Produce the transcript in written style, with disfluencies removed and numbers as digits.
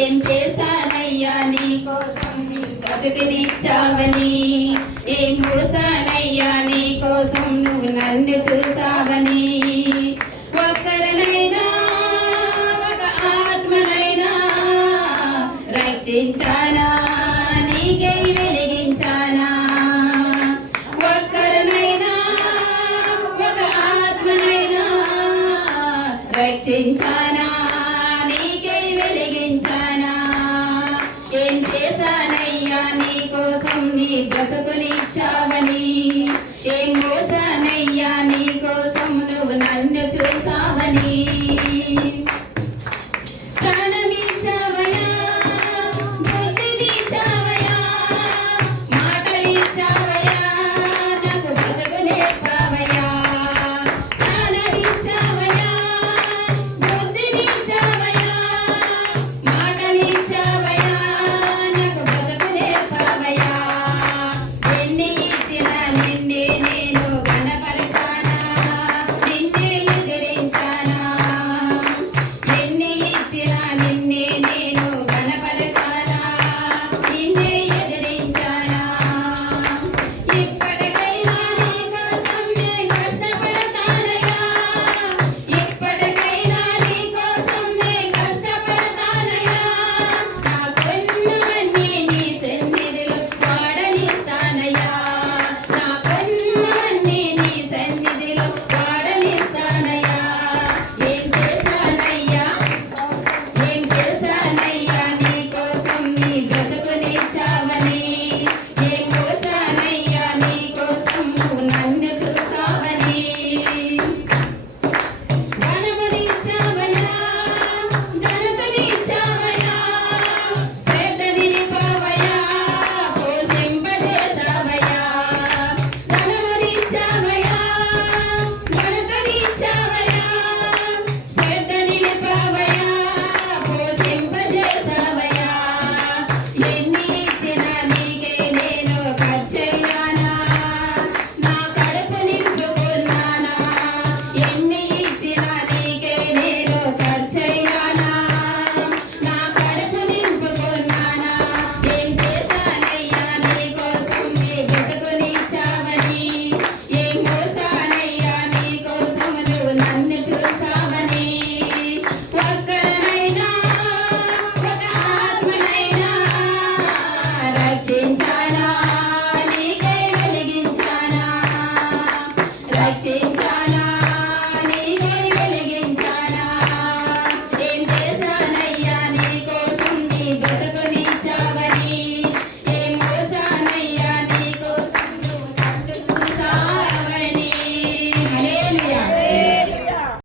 ఏం చేశానయ్యా నీ కోసం బ్రతుకునిచ్చావని, ఏం చూశానయ్యా నీ కోసం నువ్వు నన్ను చూసావని. ఒక్కరనైనా ఒక ఆత్మనైనా రక్షించానా, నీకై వెలిగించానా. ఒక్కరనైనా ఒక ఆత్మనైనా రక్షించానా, నీకై వెలిగించానా. ఏం చేశానయ్యా నీ కోసం నీ బ్రతుకునిచ్చావని, ఏం మోసానయ్యా నీ కోసం నువ్వు నన్ను చూసావని.